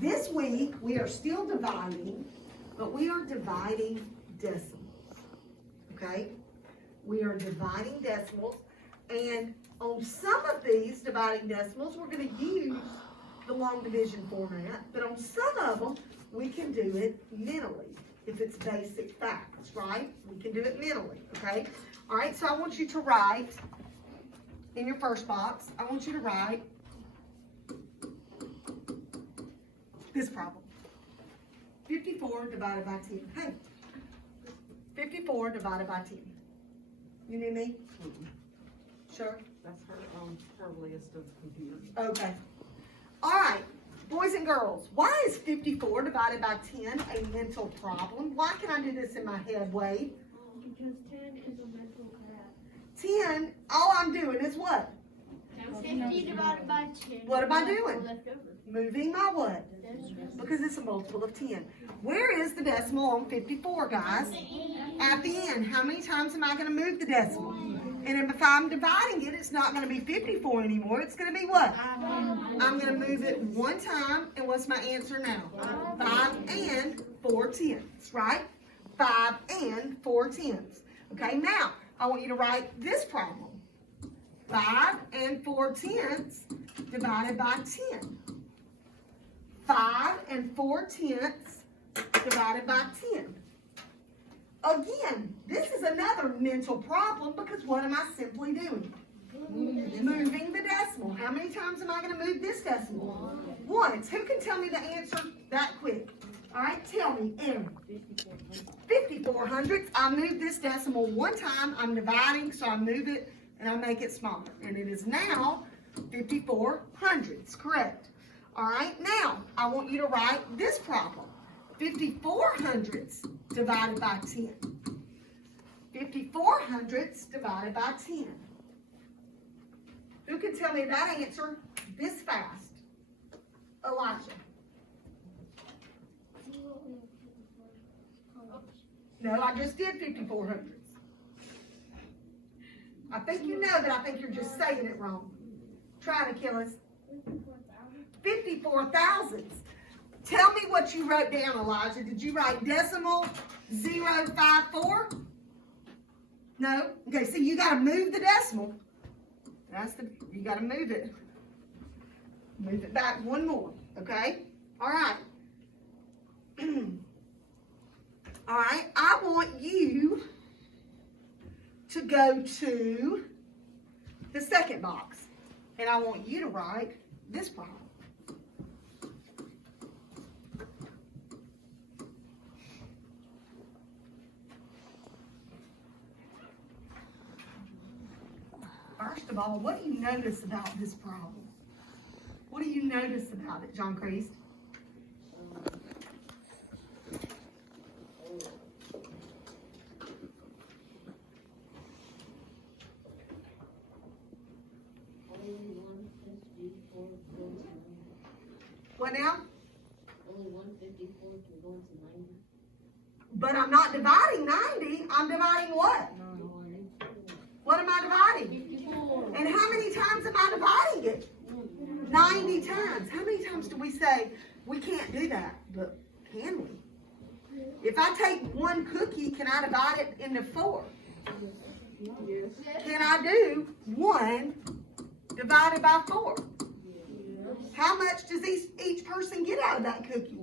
This week, we are still dividing, but we are dividing decimals, okay? We are dividing decimals, and on some of these dividing decimals, we're going to use the long division format, but on some of them, we can do it mentally. If it's basic facts, right? We can do it mentally, okay? All right, so I want you to write in your first box, I want you to write this problem. 54 divided by 10. Hey, 54 divided by 10. You need me? Sure? That's her list of computers. Okay. All right, boys and girls, why is 54 divided by 10 a mental problem? Why can I do this in my head, Wade? Because 10 is a mental fact. 10, all I'm doing is what? 50 divided by 10. What am I doing? Left over. Moving my what? Because it's a multiple of 10. Where is the decimal on 54, guys? At the end. How many times am I going to move the decimal? And if I'm dividing it, it's not going to be 54 anymore. It's going to be what? I'm going to move it one time. And what's my answer now? 5 and 4 tenths, right? 5 and 4 tenths. Okay, now I want you to write this problem. 5 and 4 tenths divided by 10. 5 and 4 tenths divided by 10. Again, this is another mental problem because what am I simply doing? Moving the decimal. How many times am I going to move this decimal? Once. Who can tell me the answer that quick? All right, tell me, Aaron. 54 hundredths. I move this decimal one time. I'm dividing, so I move it and I make it smaller. And it is now 54 hundredths, correct? All right, now I want you to write this problem. 54 hundredths divided by 10. 54 hundredths divided by 10. Who can tell me that answer this fast? Elijah. No, I just did 54 hundredths. I think you know that I think you're just saying it wrong. Try to kill us. 54 thousandths. Tell me what you wrote down, Elijah. Did you write decimal 054? No? Okay, so you got to move the decimal. You got to move it. Move it back one more, okay? All right. All right, I want you to go to the second box, and I want you to write this problem. First of all, what do you notice about this problem? What do you notice about it, John Priest? What now? Only 154 can go into 90. But I'm not dividing 90. I'm dividing what? What am I dividing? 54. And how many times am I dividing it? 90 times. How many times do we say we can't do that? But can we? If I take one cookie, can I divide it into 4? Yes. Can I do 1 divided by 4? How much does each person get out of that cookie?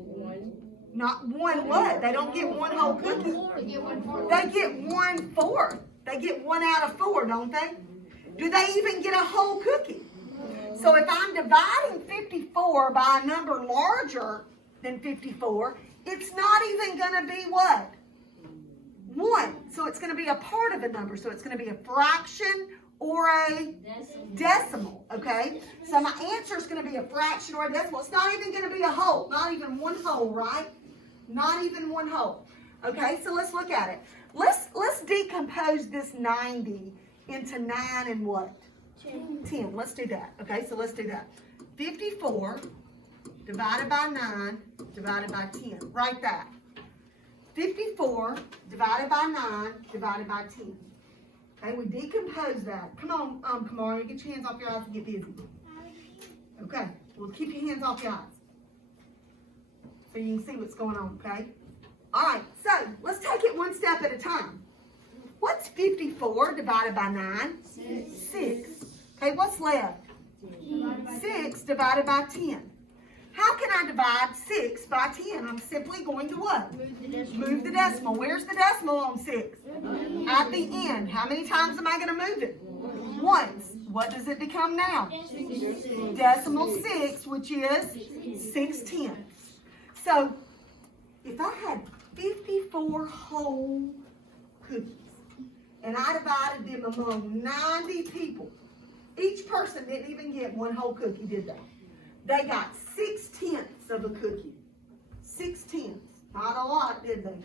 Not one what? They don't get one whole cookie. They get 1/4. They get 1 out of 4, don't they? Do they even get a whole cookie? So if I'm dividing 54 by a number larger than 54, it's not even going to be what? 1. So it's going to be a part of a number. So it's going to be a fraction or a decimal, okay? So my answer is going to be a fraction or a decimal. It's not even going to be a whole. Not even one whole, right? Not even one whole. Okay, so let's look at it. Let's decompose this 90 into 9 and what? 10. Let's do that. Okay, so let's do that. 54 divided by 9 divided by 10. Write that. 54 divided by 9 divided by 10. Okay, we decompose that. Come on, Kamara, get your hands off your eyes and get busy. Okay, well, keep your hands off your eyes. so you can see what's going on, okay? All right, so let's take it one step at a time. What's 54 divided by 9? 6. Okay, what's left? 6 divided by 10. How can I divide 6 by 10? I'm simply going to what? Move the decimal. Where's the decimal on 6? At the end. How many times am I going to move it? Once. What does it become now? Decimal 6, which is 6/10. So, if I had 54 whole cookies, and I divided them among 90 people, each person didn't even get one whole cookie, did they? They got 6/10 of a cookie. 6/10. Not a lot, did they?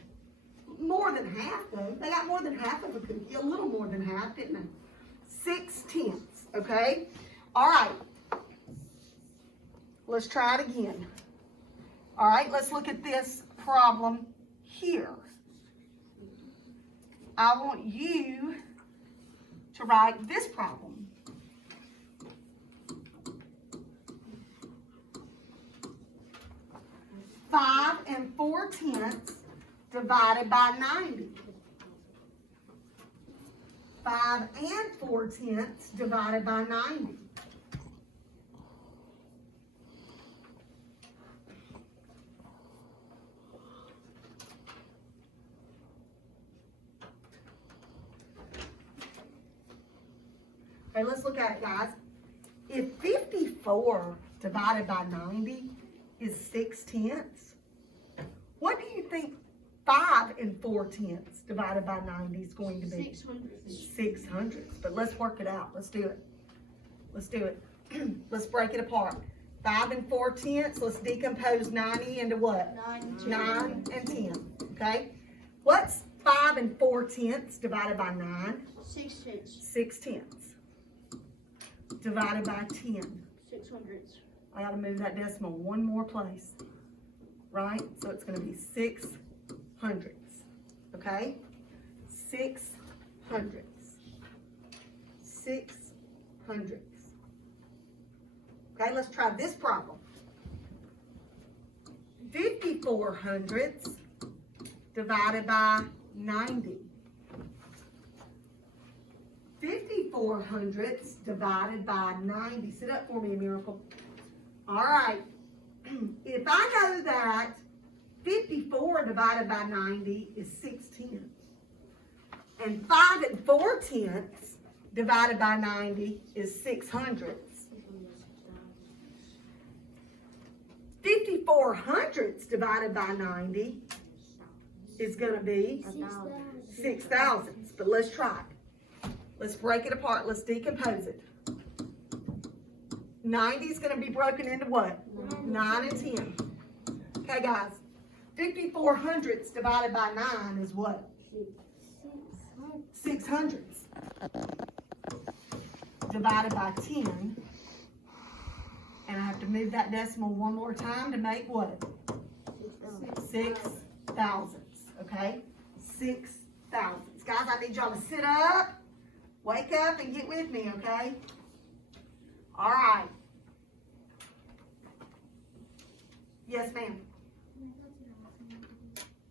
More than half, though. They got more than half of a cookie. A little more than half, didn't they? 6/10, okay? All right. Let's try it again. All right, let's look at this problem here. I want you to write this problem. Five and 4/10 divided by 90. 5 and 4/10 divided by 90. Okay, let's look at it, guys. If 54 divided by 90 is 6/10, what do you think 5 and 4/10 divided by 90 is going to be? 600. But let's work it out. Let's do it. Let's do it. Let's break it apart. 5 and 4/10. Let's decompose 90 into what? 9 and 10. Okay. What's 5 and 4/10 divided by 9? 6/10. Divided by 10. 600. I gotta move that decimal one more place. Right? So it's gonna be 600. Okay? 600. 600. Okay, let's try this problem. 5400 divided by 90. 5400 divided by 90. Sit up for me, Miracle. All right. If I know that 54 divided by 90 is 6/10, and 5 and 4/10 divided by 90 is 600, 5400 divided by 90 is going to be 6,000. But let's try it. Let's break it apart. Let's decompose it. 90 is going to be broken into what? 9 and 10. Okay, guys. 5400 divided by 9 is what? 600. Divided by 10. And I have to move that decimal one more time to make what? 6,000. Okay? 6,000. Guys, I need y'all to sit up, wake up, and get with me, okay? All right. Yes, ma'am.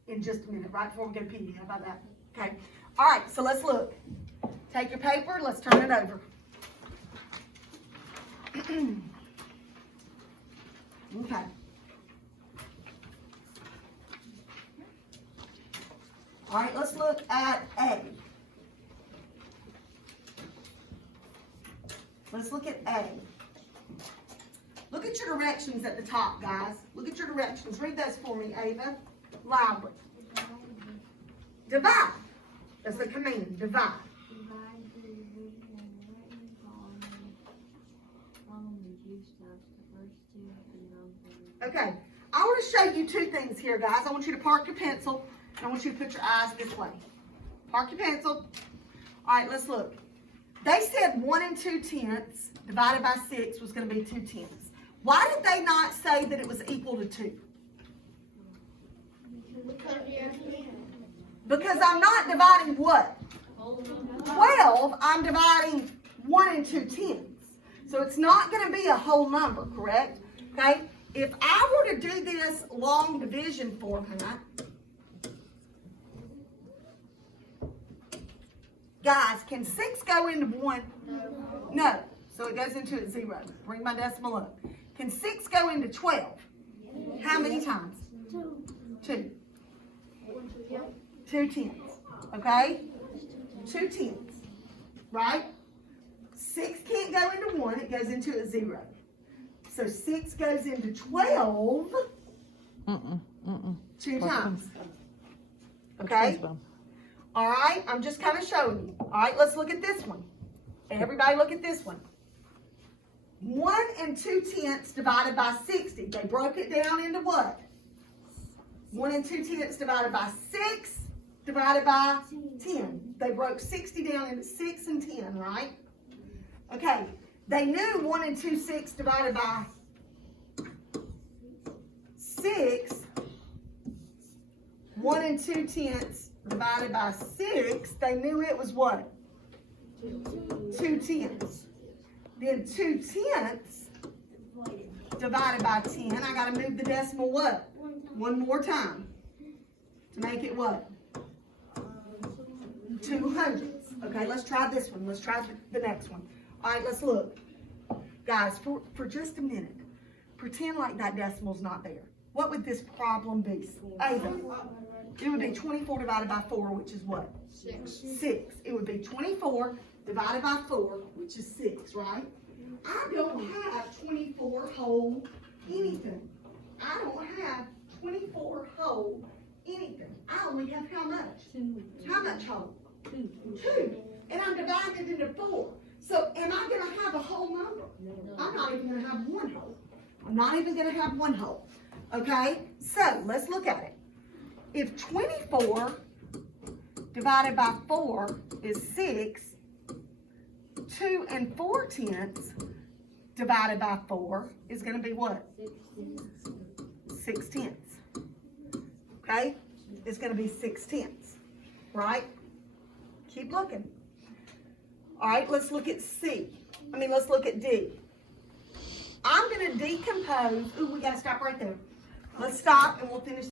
In just a minute, right before we go pee. How about that? Okay. All right, so let's look. Take your paper, let's turn it over. Okay. All right, let's look at A. Let's look at A. Look at your directions at the top, guys. Look at your directions. Read those for me, Ava, loudly. Divide. That's the command, divide. Okay, I want to show you two things here, guys. I want you to park your pencil, and I want you to put your eyes this way. Park your pencil. All right, let's look. They said 1 and 2/10 divided by 6 was going to be 2/10. Why did they not say that it was equal to 2? Because I'm not dividing what? 12, I'm dividing 1 and 2/10. So it's not going to be a whole number, correct? Okay? If I were to do this long division format, guys, can 6 go into 1? No. So it goes into a 0. Bring my decimal up. Can 6 go into 12? How many times? 2. 2 tenths. Okay? 2 tenths. Right? 6 can't go into 1. It goes into a 0. So 6 goes into 12 2 times. Okay? All right? I'm just kind of showing you. All right, let's look at this one. Everybody look at this one. 1 2 tenths divided by 60. They broke it down into what? 1 2 tenths divided by 6 divided by 10. They broke 60 down into 6 and 10, right? Okay, they knew 1 2/6 divided by 6, 1 2 tenths divided by 6, they knew it was what? 2 tenths. Then 2 tenths divided by 10, I gotta move the decimal what? One more time. To make it what? 200. Okay, let's try this one. Let's try the next one. All right, let's look. Guys, for just a minute, pretend like that decimal's not there. What would this problem be? Ava, it would be 24 divided by 4, which is what? 6. It would be 24 divided by 4, which is 6, right? I don't have 24 whole anything. I don't have 24 whole anything. I only have how much? How much whole? 2. And I'm dividing it into 4. So am I going to have a whole number? I'm not even going to have one whole. I'm not even going to have one whole. Okay? So let's look at it. If 24 divided by 4 is 6, 2 4 tenths divided by 4 is going to be what? 6 tenths. Okay? It's going to be 6 tenths. Right? Keep looking. All right, let's look at let's look at D. I'm going to decompose. Ooh, we got to stop right there. Let's stop and we'll finish.